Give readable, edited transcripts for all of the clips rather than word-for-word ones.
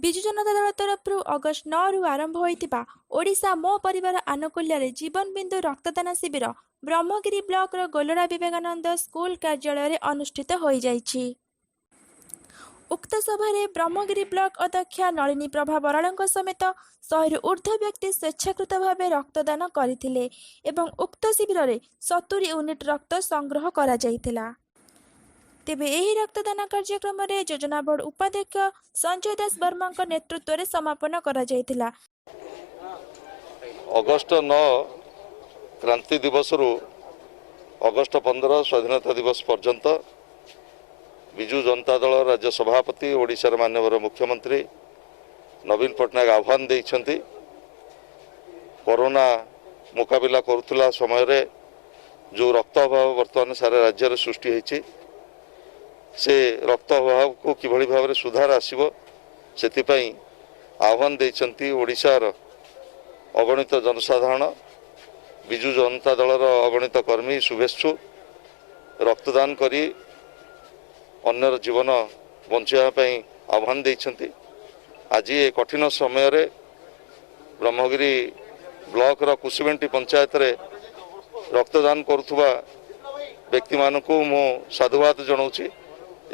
ବିଜୁ ଜନତା ଦଳ ତରଫରୁ ଅଗଷ୍ଟ 9 ରୁ ଆରମ୍ଭ ହୋଇଥିବା ଓଡ଼ିଶା ମୋ ପରିବାର ଆନୁକୂଲ୍ୟରେ ଜୀବନ ବିନ୍ଦୁ ରକ୍ତଦାନ ଶିବିର ବ୍ରହ୍ମଗିରି ବ୍ଲକର ଗୋଲଡ଼ା ବିବେକାନନ୍ଦ ସ୍କୁଲ କାର୍ଯ୍ୟାଳୟରେ ଅନୁଷ୍ଠିତ ହୋଇଯାଇଛି। ଉକ୍ତ ସଭାରେ ବ୍ରହ୍ମଗିରି ବ୍ଲକ ଅଧ୍ୟକ୍ଷା ନଳିନୀ ପ୍ରଭା ବରାଳଙ୍କ ସମେତ 100ରୁ ଊର୍ଦ୍ଧ୍ୱ ବ୍ୟକ୍ତି ସ୍ୱେଚ୍ଛାକୃତ ଭାବେ ରକ୍ତଦାନ କରିଥିଲେ ଏବଂ ଉକ୍ତ ଶିବିରରେ 70 ୟୁନିଟ୍ ରକ୍ତ ସଂଗ୍ରହ କରାଯାଇଥିଲା। ତେବେ ଏହି ରକ୍ତଦାନ କାର୍ଯ୍ୟକ୍ରମରେ ଯୋଜନା ବୋର୍ଡ ଉପାଧ୍ୟକ୍ଷ ସଞ୍ଜୟ ଦାସ ବର୍ମାଙ୍କ ନେତୃତ୍ୱରେ ସମାପନ କରାଯାଇଥିଲା। ଅଗଷ୍ଟ 9 କ୍ରାନ୍ତି ଦିବସରୁ ଅଗଷ୍ଟ 15 ସ୍ୱାଧୀନତା ଦିବସ ପର୍ଯ୍ୟନ୍ତ ବିଜୁ ଜନତା ଦଳ ରାଜ୍ୟ ସଭାପତି ଓଡ଼ିଶାର ମାନ୍ୟବର ମୁଖ୍ୟମନ୍ତ୍ରୀ ନବୀନ ପଟ୍ଟନାୟକ ଆହ୍ୱାନ ଦେଇଛନ୍ତି। କରୋନା ମୁକାବିଲା କରୁଥିଲା ସମୟରେ ଯେଉଁ ରକ୍ତ ଅଭାବ ବର୍ତ୍ତମାନ ସାରା ରାଜ୍ୟରେ ସୃଷ୍ଟି ହୋଇଛି, ସେ ରକ୍ତ ଅଭାବକୁ କିଭଳି ଭାବରେ ସୁଧାର ଆସିବ ସେଥିପାଇଁ ଆହ୍ୱାନ ଦେଇଛନ୍ତି। ଓଡ଼ିଶାର ଅଗଣିତ ଜନସାଧାରଣ, ବିଜୁ ଜନତା ଦଳର ଅଗଣିତ କର୍ମୀ, ଶୁଭେଚ୍ଛୁ ରକ୍ତଦାନ କରି ଅନ୍ୟର ଜୀବନ ବଞ୍ଚାଇବା ପାଇଁ ଆହ୍ୱାନ ଦେଇଛନ୍ତି। ଆଜି ଏ କଠିନ ସମୟରେ ବ୍ରହ୍ମଗିରି ବ୍ଲକର କୁସୁମେଣ୍ଟି ପଞ୍ଚାୟତରେ ରକ୍ତଦାନ କରୁଥିବା ବ୍ୟକ୍ତିମାନଙ୍କୁ ମୁଁ ସାଧୁବାଦ ଜଣାଉଛି।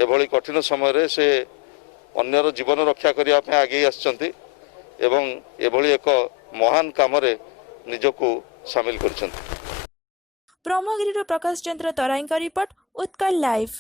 ଏଭଳି କଠିନ ସମୟରେ ସେ ଅନ୍ୟର ଜୀବନ ରକ୍ଷା କରିବା ପାଇଁ ଆଗେଇ ଆସିଛନ୍ତି ଏବଂ ଏଭଳି ଏକ ମହାନ କାମରେ ନିଜକୁ ସାମିଲ କରିଛନ୍ତି। ବ୍ରହ୍ମଗିରିରୁ ପ୍ରକାଶ ଚନ୍ଦ୍ର ତରାଇଙ୍କ ରିପୋର୍ଟ, ଉତ୍କଳ ଲାଇଭ୍।